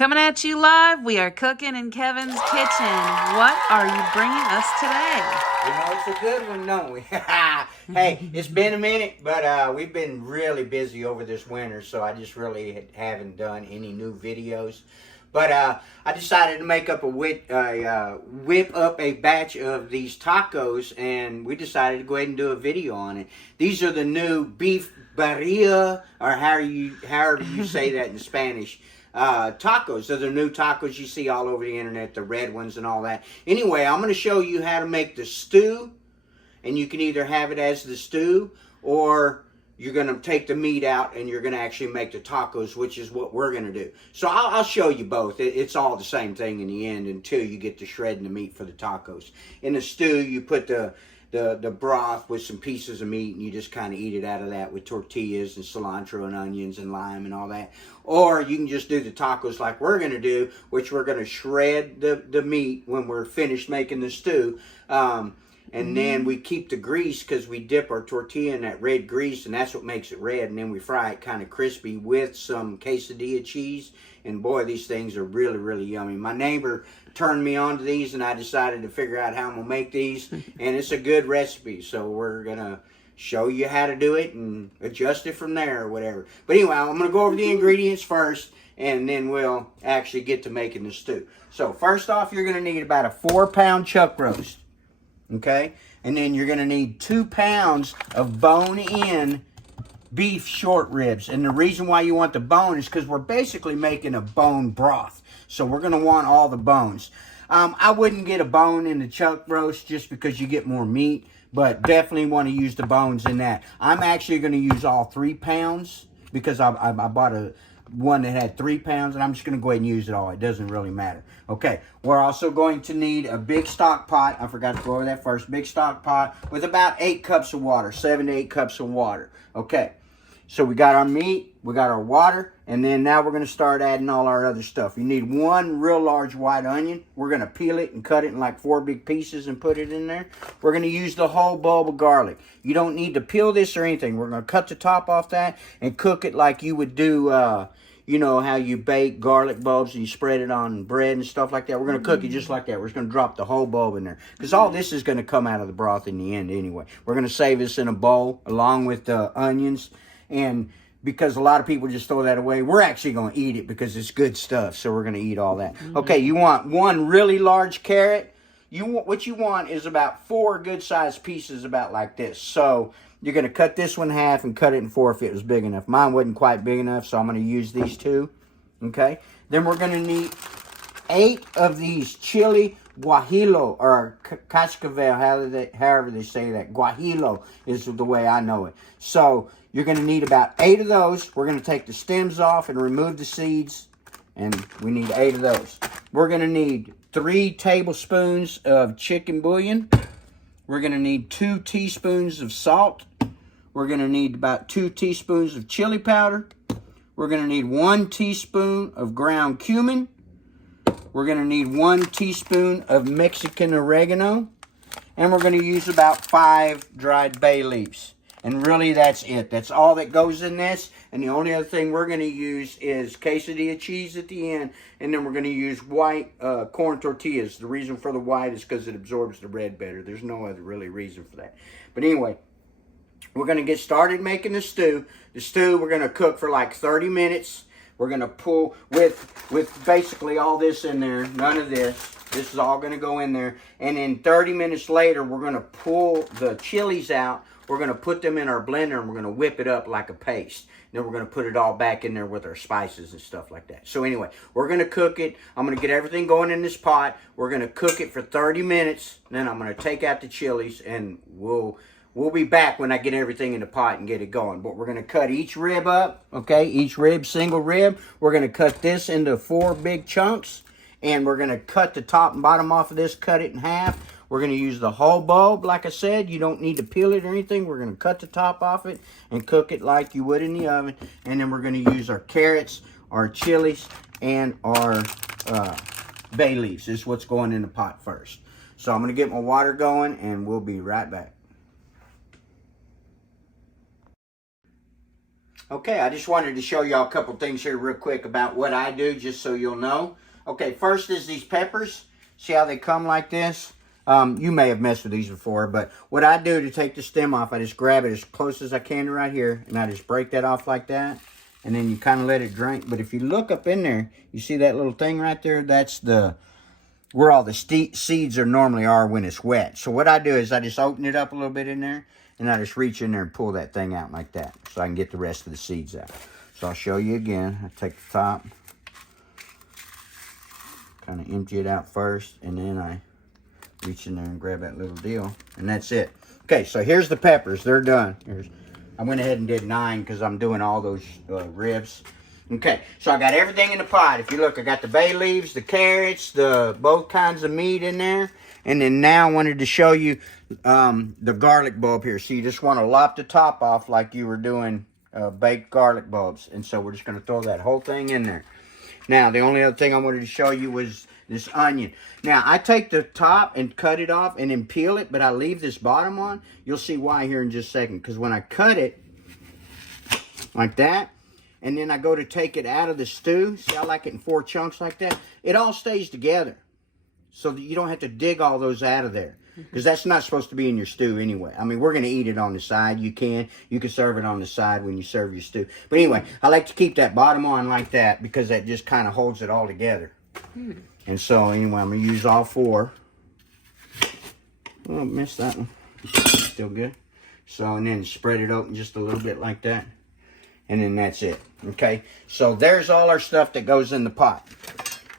Coming at you live, we are cooking in Kevin's kitchen. What are you bringing us today? You know, it's a good one, don't we? Hey, it's been a minute, but we've been really busy over this winter, so I just really haven't done any new videos. But I decided to make up whip up a batch of these tacos, and we decided to go ahead and do a video on it. These are the new beef birria, or however you say that in Spanish. Tacos. They're the new tacos you see all over the internet, the red ones and all that. Anyway, I'm going to show you how to make the stew, and you can either have it as the stew, or you're going to take the meat out and you're going to actually make the tacos, which is what we're going to do. So I'll show you both. It's all the same thing in the end until you get to shredding the meat for the tacos. In the stew, you put the broth with some pieces of meat, and you just kind of eat it out of that with tortillas and cilantro and onions and lime and all that. Or you can just do the tacos like we're going to do, which we're going to shred the meat when we're finished making the stew. And then we keep the grease because we dip our tortilla in that red grease, and that's what makes it red. And then we fry it kind of crispy with some quesadilla cheese. And boy, these things are really, really yummy. My neighbor turned me on to these, and I decided to figure out how I'm going to make these. And it's a good recipe, so we're going to show you how to do it and adjust it from there or whatever. But anyway, I'm going to go over the ingredients first, and then we'll actually get to making the stew. So first off, you're going to need about a 4-pound chuck roast. Okay? And then you're going to need 2 pounds of bone-in beef short ribs. And the reason why you want the bone is because we're basically making a bone broth. So we're going to want all the bones. I wouldn't get a bone in the chuck roast just because you get more meat, but definitely want to use the bones in that. I'm actually going to use all 3 pounds because I bought one that had 3 pounds, and I'm just going to go ahead and use it all. It doesn't really matter. Okay, we're also going to need a big stock pot. I forgot to go over that first. Big stock pot with about 8 cups of water, 7 to 8 cups of water. Okay, so we got our meat, we got our water, and then now we're going to start adding all our other stuff. You need 1 real large white onion. We're going to peel it and cut it in like 4 big pieces and put it in there. We're going to use the whole bulb of garlic. You don't need to peel this or anything. We're going to cut the top off that and cook it like you would do, you know, how you bake garlic bulbs and you spread it on bread and stuff like that. We're going to cook it just like that. We're just going to drop the whole bulb in there because all this is going to come out of the broth in the end anyway. We're going to save this in a bowl along with the onions, and because a lot of people just throw that away, we're actually going to eat it because it's good stuff, so we're going to eat all that. Okay, you want 1 really large carrot. What you want is about 4 good-sized pieces about like this. So you're going to cut this one in half and cut it in 4 if it was big enough. Mine wasn't quite big enough, so I'm going to use these 2. Okay? Then we're going to need 8 of these chili guajillo, or cascabel, however they say that. Guajillo is the way I know it. So you're going to need about 8 of those. We're going to take the stems off and remove the seeds, and we need 8 of those. We're going to need 3 tablespoons of chicken bouillon. We're going to need 2 teaspoons of salt. We're going to need about 2 teaspoons of chili powder. We're going to need 1 teaspoon of ground cumin. We're going to need 1 teaspoon of Mexican oregano. And we're going to use about 5 dried bay leaves. And really, that's it. That's all that goes in this. And the only other thing we're going to use is quesadilla cheese at the end. And then we're going to use white corn tortillas. The reason for the white is because it absorbs the red better. There's no other really reason for that. But anyway, we're going to get started making the stew. The stew we're going to cook for like 30 minutes. We're going to pull with basically all this in there. None of this. This is all going to go in there. And then 30 minutes later, we're going to pull the chilies out. We're going to put them in our blender, and we're going to whip it up like a paste. Then we're going to put it all back in there with our spices and stuff like that. So anyway, we're going to cook it. I'm going to get everything going in this pot. We're going to cook it for 30 minutes. Then I'm going to take out the chilies, and we'll be back when I get everything in the pot and get it going. But we're going to cut each rib up, okay? Each rib, single rib. We're going to cut this into 4 big chunks. And we're going to cut the top and bottom off of this, cut it in half. We're going to use the whole bulb. Like I said, you don't need to peel it or anything. We're going to cut the top off it and cook it like you would in the oven. And then we're going to use our carrots, our chilies, and our bay leaves. This is what's going in the pot first. So I'm going to get my water going, and we'll be right back. Okay, I just wanted to show y'all a couple things here real quick about what I do, just so you'll know. Okay, first is these peppers. See how they come like this? You may have messed with these before, but what I do to take the stem off, I just grab it as close as I can to right here, and I just break that off like that, and then you kind of let it drain. But if you look up in there, you see that little thing right there? That's where all the seeds are normally are when it's wet. So what I do is I just open it up a little bit in there, and I just reach in there and pull that thing out like that, so I can get the rest of the seeds out. So I'll show you again. I take the top, kind of empty it out first, and then I reach in there and grab that little deal, and that's it. Okay, so here's the peppers. They're done. I went ahead and did 9 because I'm doing all those ribs. Okay, so I got everything in the pot. If you look, I got the bay leaves, the carrots, both kinds of meat in there. And then now I wanted to show you the garlic bulb here. So you just want to lop the top off like you were doing baked garlic bulbs. And so we're just going to throw that whole thing in there. Now, the only other thing I wanted to show you was this onion. Now, I take the top and cut it off and then peel it, but I leave this bottom on. You'll see why here in just a second. Because when I cut it like that, and then I go to take it out of the stew, see I like it in 4 chunks like that, it all stays together. So that you don't have to dig all those out of there. Because that's not supposed to be in your stew anyway. I mean, we're going to eat it on the side. You can serve it on the side when you serve your stew. But anyway, I like to keep that bottom on like that because that just kind of holds it all together. And so anyway, I'm going to use all 4. Oh, I missed that one. Still good. So, and then spread it open just a little bit like that. And then that's it. Okay, so there's all our stuff that goes in the pot.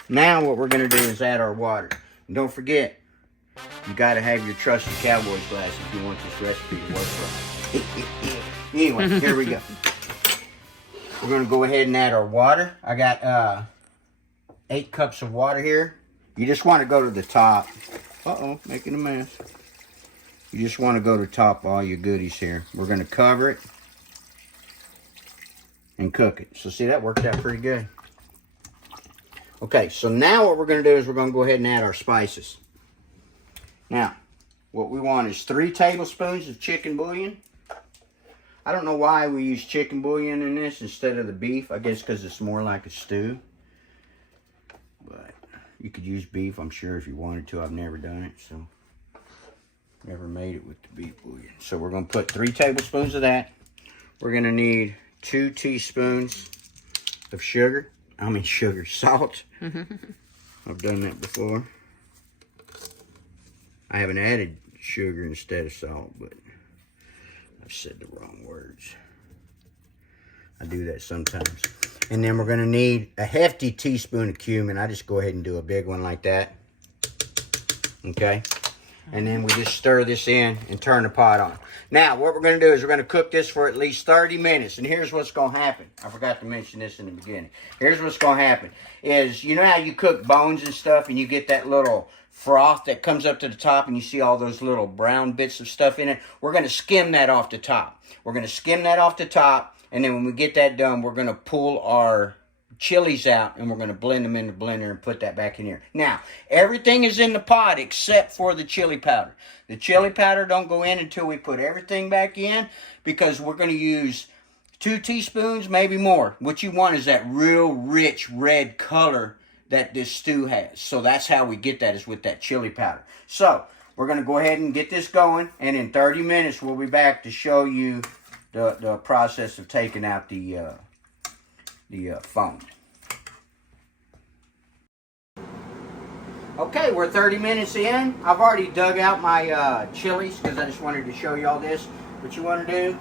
Now what we're going to do is add our water. And don't forget, you got to have your trusty cowboy's glass if you want this recipe to work right. Anyway, here we go. We're going to go ahead and add our water. I got 8 cups of water here. You just want to go to the top. Uh-oh, making a mess. You just want to go to the top of all your goodies here. We're going to cover it and cook it. So see, that worked out pretty good. Okay, so now what we're going to do is we're going to go ahead and add our spices. Now, what we want is 3 tablespoons of chicken bouillon. I don't know why we use chicken bouillon in this instead of the beef. I guess because it's more like a stew. But you could use beef, I'm sure, if you wanted to. I've never done it, so never made it with the beef bouillon. So we're going to put 3 tablespoons of that. We're going to need 2 teaspoons of salt. I've done that before. I haven't added sugar instead of salt, but I've said the wrong words. I do that sometimes. And then we're going to need a hefty teaspoon of cumin. I just go ahead and do a big one like that. Okay? And then we just stir this in and turn the pot on. Now, what we're going to do is we're going to cook this for at least 30 minutes. And here's what's going to happen. I forgot to mention this in the beginning. Here's what's going to happen. Is, you know how you cook bones and stuff and you get that little froth that comes up to the top and you see all those little brown bits of stuff in it? We're going to skim that off the top. We're going to skim that off the top. And then when we get that done, we're going to pull our chilies out and we're going to blend them in the blender and put that back in here. Now, everything is in the pot except for the chili powder. The chili powder don't go in until we put everything back in because we're going to use 2 teaspoons, maybe more. What you want is that real rich red color that this stew has. So that's how we get that, is with that chili powder. So we're going to go ahead and get this going, and in 30 minutes we'll be back to show you the process of taking out the foam. Okay, we're 30 minutes in. I've already dug out my chilies because I just wanted to show you all this. What you want to do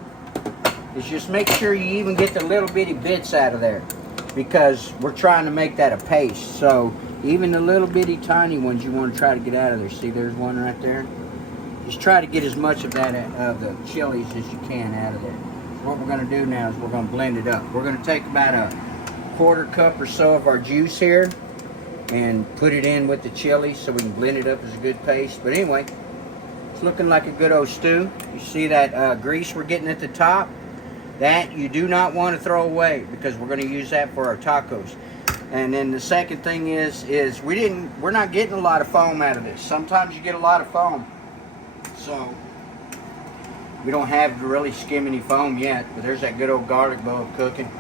is just make sure you even get the little bitty bits out of there because we're trying to make that a paste. So even the little bitty tiny ones you want to try to get out of there. See, there's one right there. Just try to get as much of that of the chilies as you can out of there. What we're going to do now is we're going to blend it up. We're going to take about a 1/4 cup or so of our juice here and put it in with the chili so we can blend it up as a good paste. But anyway, it's looking like a good old stew. You see that grease we're getting at the top? That you do not want to throw away because we're going to use that for our tacos. And then the second thing is we're not getting a lot of foam out of this. Sometimes you get a lot of foam. So We don't have really skim any foam yet, but there's that good old garlic bulb cooking.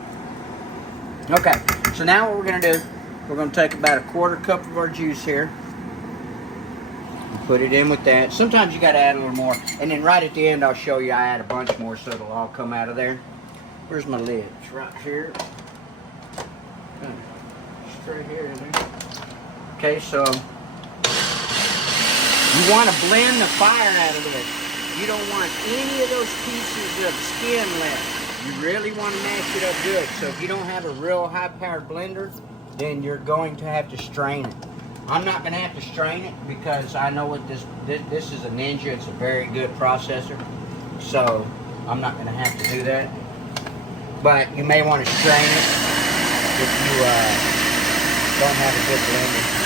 Okay, so now what we're gonna do, we're gonna take about a 1/4 cup of our juice here. And put it in with that. Sometimes you gotta add a little more. And then right at the end, I'll show you I add a bunch more so it'll all come out of there. Where's my lid? It's right here. Straight here in there. Okay, so you wanna blend the fire out of it. You don't want any of those pieces of skin left. You really want to mash it up good. So if you don't have a real high-powered blender, then you're going to have to strain it. I'm not going to have to strain it because I know what this is a Ninja. It's a very good processor. So I'm not going to have to do that. But you may want to strain it if you don't have a good blender.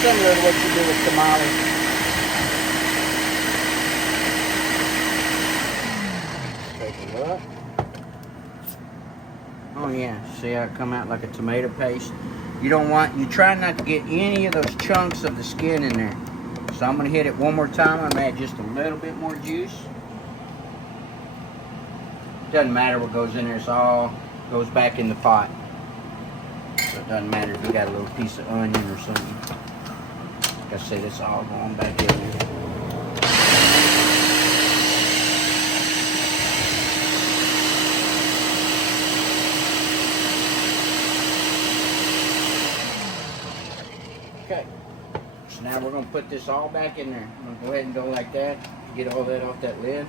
Similar to what you do with tamales. Take a look. Oh yeah, see how it come out like a tomato paste? You try not to get any of those chunks of the skin in there. So I'm gonna hit it one more time. I'm gonna add just a little bit more juice. Doesn't matter what goes in there, it's all goes back in the pot. So it doesn't matter if you got a little piece of onion or something. Like I said, it's all going back in there. Okay, so now we're going to put this all back in there. I'm going to go ahead and go like that, get all that off that lid.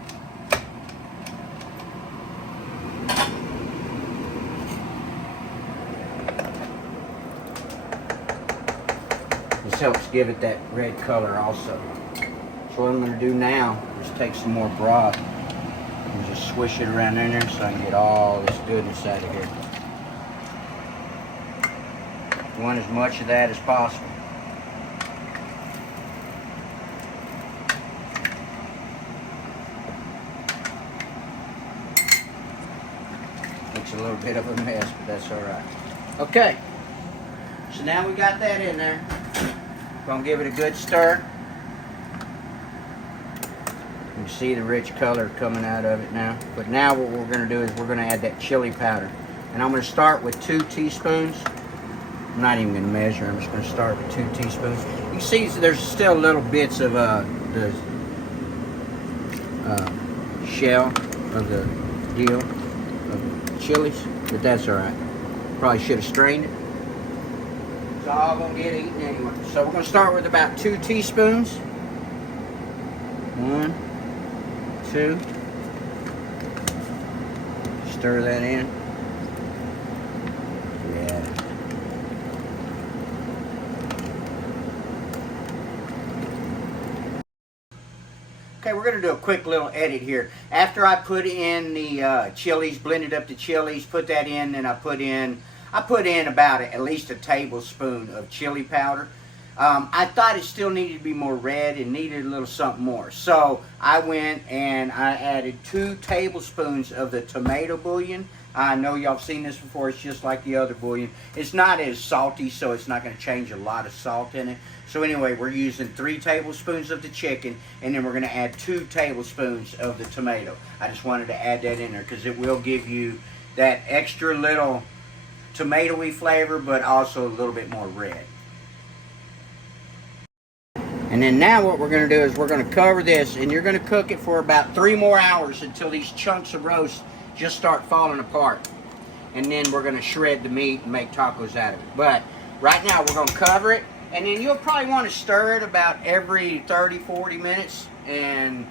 This helps give it that red color also. So what I'm going to do now is take some more broth and just swish it around in there so I can get all this goodness out of here. You want as much of that as possible. Makes a little bit of a mess, but that's all right. Okay, so now we got that in there. Gonna give it a good stir. You can see the rich color coming out of it now. But now what we're gonna do is we're gonna add that chili powder. And I'm gonna start with 2 teaspoons. I'm not even gonna measure, I'm just gonna start with 2 teaspoons. You see there's still little bits of the shell of the deal of chilies, but that's all right. Probably should have strained it. It's all gonna get eaten anyway. So we're gonna start with about 2 teaspoons. 1, 2. Stir that in. Yeah. Okay, we're gonna do a quick little edit here. After I put in the chilies, blended up the chilies, put that in, and I put in about at least a tablespoon of chili powder. I thought it still needed to be more red and needed a little something more. So I went and I added 2 tablespoons of the tomato bouillon. I know y'all have seen this before. It's just like the other bouillon. It's not as salty, so it's not going to change a lot of salt in it. So anyway, we're using 3 tablespoons of the chicken, and then we're going to add 2 tablespoons of the tomato. I just wanted to add that in there because it will give you that extra little tomatoey flavor, but also a little bit more red. And then now what we're going to do is we're going to cover this, and you're going to cook it for about 3 more hours until these chunks of roast just start falling apart. And then we're going to shred the meat and make tacos out of it. But right now we're going to cover it, and then you'll probably want to stir it about every 30-40 minutes, and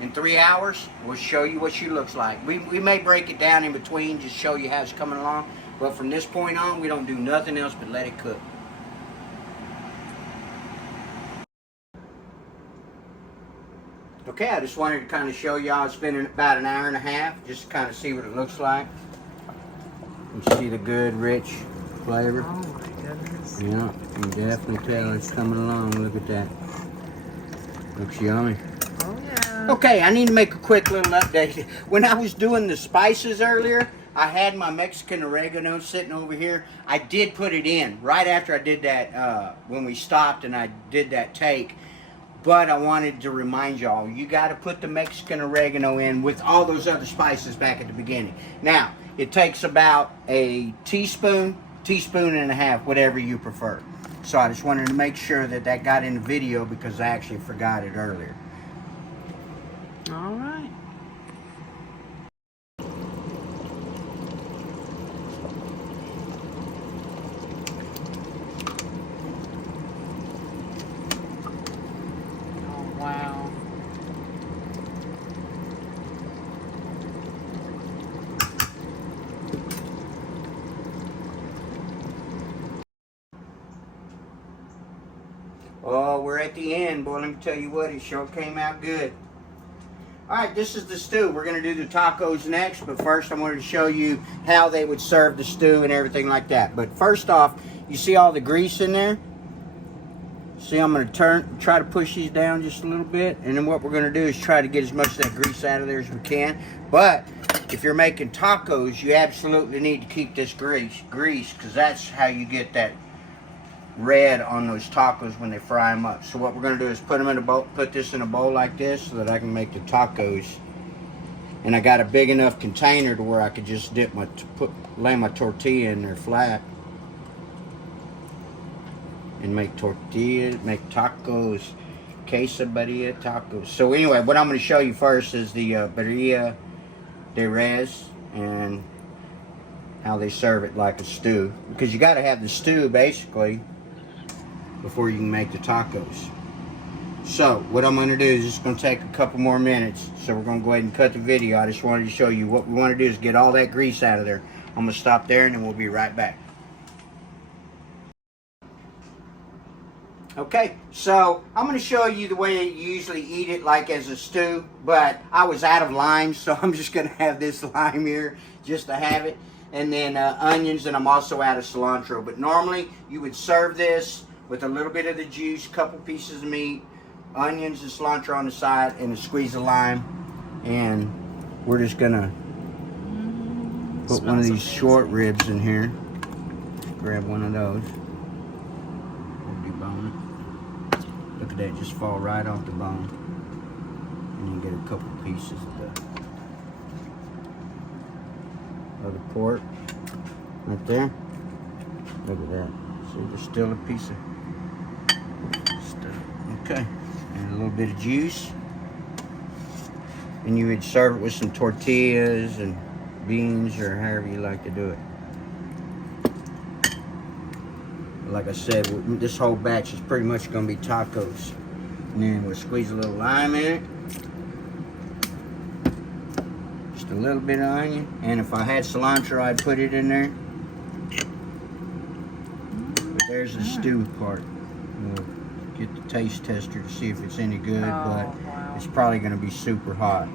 in 3 hours we'll show you what she looks like. We may break it down in between, just show you how it's coming along. But from this point on, we don't do nothing else but let it cook. Okay, I just wanted to kind of show y'all. It's been about an hour and a half, just to kind of see what it looks like. You see the good, rich flavor. Oh my goodness. Yeah, you can definitely tell it's coming along. Look at that. Looks yummy. Oh yeah. Okay, I need to make a quick little update. When I was doing the spices earlier, I had my Mexican oregano sitting over here. I did put it in right after I did that, when we stopped and I did that take. But I wanted to remind y'all, you got to put the Mexican oregano in with all those other spices back at the beginning. Now, it takes about a teaspoon and a half, whatever you prefer. So I just wanted to make sure that that got in the video because I actually forgot it earlier. All right. Wow. Oh, we're at the end, boy. Let me tell you what, it sure came out good. Alright, this is the stew. We're going to do the tacos next, but first I wanted to show you how they would serve the stew and everything like that. But first off, you see all the grease in there? See, I'm going to try to push these down just a little bit, and then what we're going to do is try to get as much of that grease out of there as we can. But if you're making tacos, you absolutely need to keep this grease, because that's how you get that red on those tacos when they fry them up. So what we're going to do is put them in a bowl, put this in a bowl like this so that I can make the tacos. And I got a big enough container to where I could just lay my tortilla in there flat and make tortillas, make tacos, queso birria tacos. So anyway, what I'm going to show you first is the birria de res and how they serve it like a stew, because you got to have the stew basically before you can make the tacos. So what I'm going to do is just going to take a couple more minutes, so we're going to go ahead and cut the video. I just wanted to show you what we want to do is get all that grease out of there. I'm going to stop there and then we'll be right back. Okay, so I'm going to show you the way you usually eat it, like as a stew, but I was out of lime, so I'm just going to have this lime here just to have it, and then onions, and I'm also out of cilantro. But normally you would serve this with a little bit of the juice, couple pieces of meat, onions and cilantro on the side, and a squeeze of lime, and we're just going to put one of these short ribs in here. Grab one of those. Debone it. Look at that, just fall right off the bone. And you get a couple pieces of the pork right there. Look at that. See, there's still a piece of stuff. Okay, and a little bit of juice. And you would serve it with some tortillas and beans or however you like to do it. Like I said, this whole batch is pretty much going to be tacos. And then we'll squeeze a little lime in it. Just a little bit of onion. And if I had cilantro, I'd put it in there. But there's the stew part. We'll get the taste tester to see if it's any good, but it's probably going to be super hot.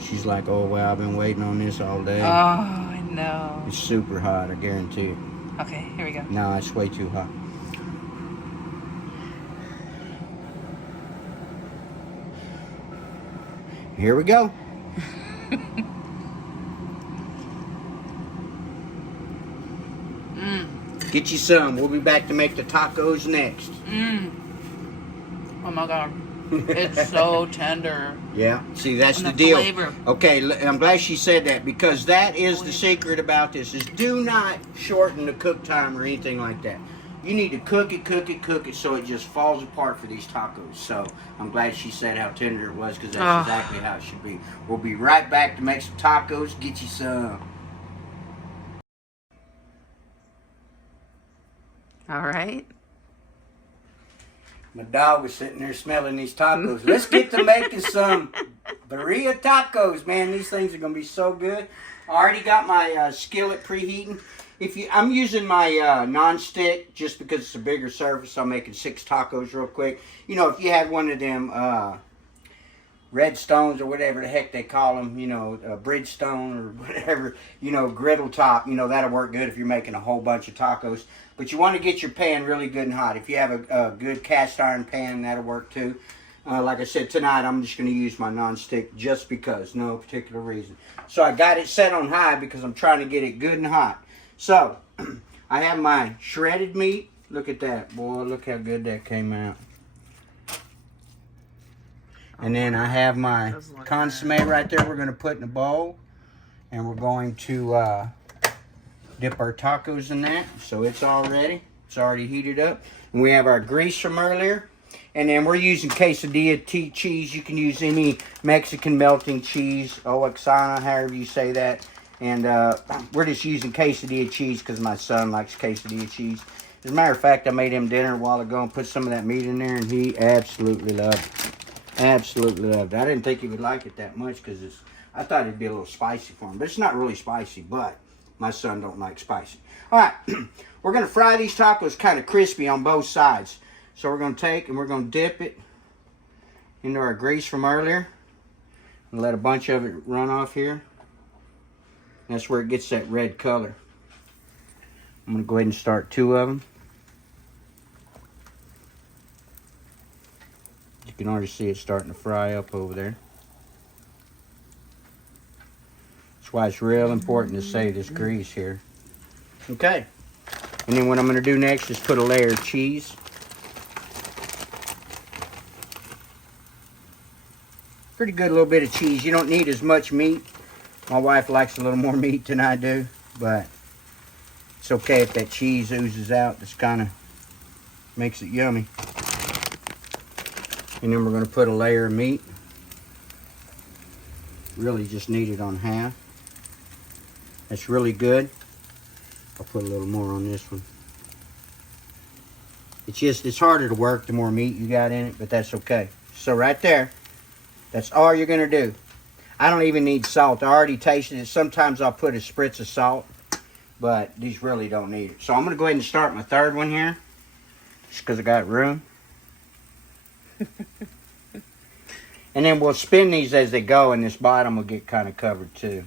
She's like, oh, well, I've been waiting on this all day. Oh, I know. It's super hot, I guarantee it. Okay, here we go. No, it's way too hot. Here we go. Get you some. We'll be back to make the tacos next. Oh my God. It's so tender. Yeah, see, that's And the the deal. flavor. Okay, I'm glad she said that, because that is the secret about this, is do not shorten the cook time or anything like that. You need to cook it so it just falls apart for these tacos. So I'm glad she said how tender it was, because that's exactly how it should be. We'll be right back to make some tacos. Get you some. All right. My dog was sitting there smelling these tacos. Let's get to making some birria tacos, man. These things are gonna be so good. I already got my skillet preheating. I'm using my non-stick just because it's a bigger surface. I'm making 6 tacos real quick. You know, if you had one of them red stones or whatever the heck they call them, you know, Bridgestone or whatever, you know, griddle top, you know, that'll work good if you're making a whole bunch of tacos. But you want to get your pan really good and hot. If you have a good cast iron pan, that'll work too. Like I said, tonight I'm just going to use my non-stick just because, no particular reason. So I got it set on high because I'm trying to get it good and hot. So I have my shredded meat. Look at that, boy, look how good that came out. And then I have my Does look consomme right there we're going to put in a bowl. And we're going to dip our tacos in that. So it's all ready. It's already heated up. And we have our grease from earlier. And then we're using quesadilla cheese. You can use any Mexican melting cheese, Oaxaca, however you say that. And we're just using quesadilla cheese because my son likes quesadilla cheese. As a matter of fact, I made him dinner a while ago and put some of that meat in there, and he absolutely loved it. Absolutely loved it. I didn't think he would like it that much because I thought it'd be a little spicy for him. But it's not really spicy, but my son don't like spicy. All right, we're going to fry these tacos kind of crispy on both sides. So we're going to take and we're going to dip it into our grease from earlier and let a bunch of it run off here. That's where it gets that red color. I'm going to go ahead and start 2 of them. You can already see it starting to fry up over there. That's why it's real important to save this grease here. Okay. And then what I'm going to do next is put a layer of cheese. Pretty good little bit of cheese. You don't need as much meat. My wife likes a little more meat than I do, but it's okay if that cheese oozes out. This kind of makes it yummy. And then we're going to put a layer of meat. Really just need it on half. That's really good. I'll put a little more on this one. It's harder to work the more meat you got in it, but that's okay. So right there. That's all you're going to do. I don't even need salt. I already tasted it. Sometimes I'll put a spritz of salt, but these really don't need it. So I'm going to go ahead and start my 3rd one here, just because I got room. And then we'll spin these as they go, and this bottom will get kind of covered too.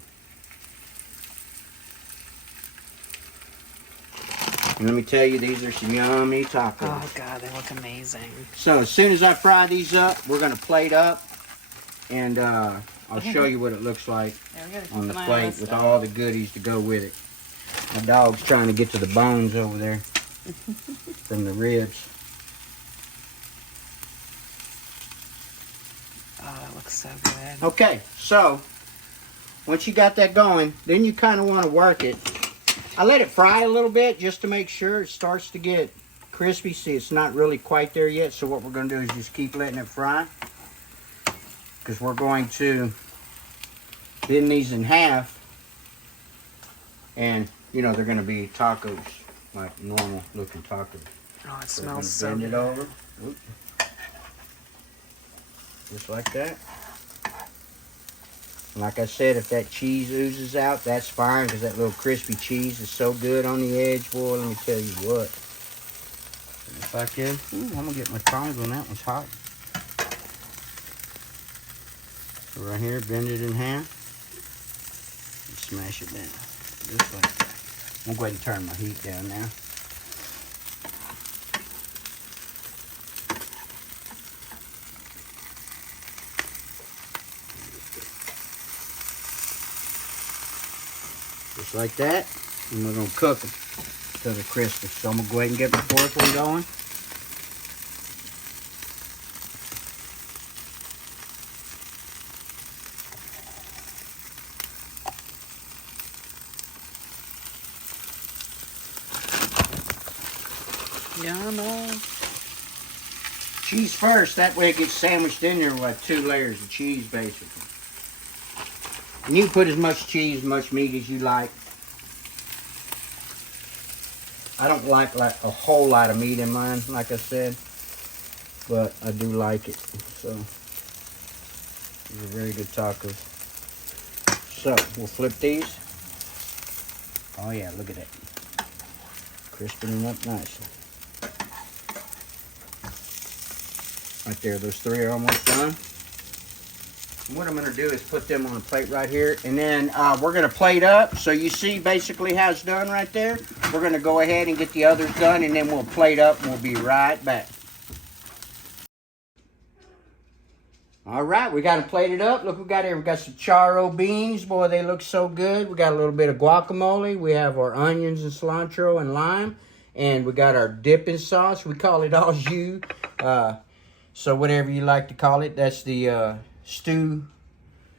And let me tell you, these are some yummy tacos. Oh, God, they look amazing. So as soon as I fry these up, we're going to plate up. And I'll show you what it looks like on the plate with all the goodies to go with it. My dog's trying to get to the bones over there from the ribs. Oh, that looks so good. Okay, so once you got that going, then you kind of want to work it. I let it fry a little bit just to make sure it starts to get crispy. See, it's not really quite there yet, so what we're going to do is just keep letting it fry. Because we're going to bend these in half. And, you know, they're going to be tacos, like normal looking tacos. Oh, it So smells so bend good. it over. Oop. Just like that. And like I said, if that cheese oozes out, that's fine, because that little crispy cheese is so good on the edge. Boy, let me tell you what. If I can, I'm going to get my tongs on that one's hot. So right here, bend it in half and smash it down, just like that. I'm going to go ahead and turn my heat down now. Just like that, and we're going to cook them till they're crispy. So I'm going to go ahead and get my 4th one going. Yummy. Cheese first, that way it gets sandwiched in there with 2 layers of cheese, basically. And you can put as much cheese, much meat as you like. I don't like a whole lot of meat in mine, like I said, but I do like it. So, these are very good tacos. So, we'll flip these. Oh yeah, look at that. Crispening up nicely. Right there, those 3 are almost done. And what I'm going to do is put them on a plate right here. And then we're going to plate up. So you see basically how it's done right there. We're going to go ahead and get the others done. And then we'll plate up and we'll be right back. All right, we got them plated up. Look, we got here. We got some charro beans. Boy, they look so good. We got a little bit of guacamole. We have our onions and cilantro and lime. And we got our dipping sauce. We call it au jus. So whatever you like to call it, that's the stew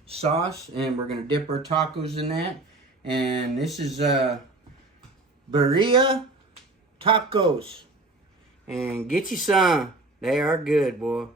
sauce. And we're going to dip our tacos in that. And this is Birria tacos. And get you some. They are good, boy.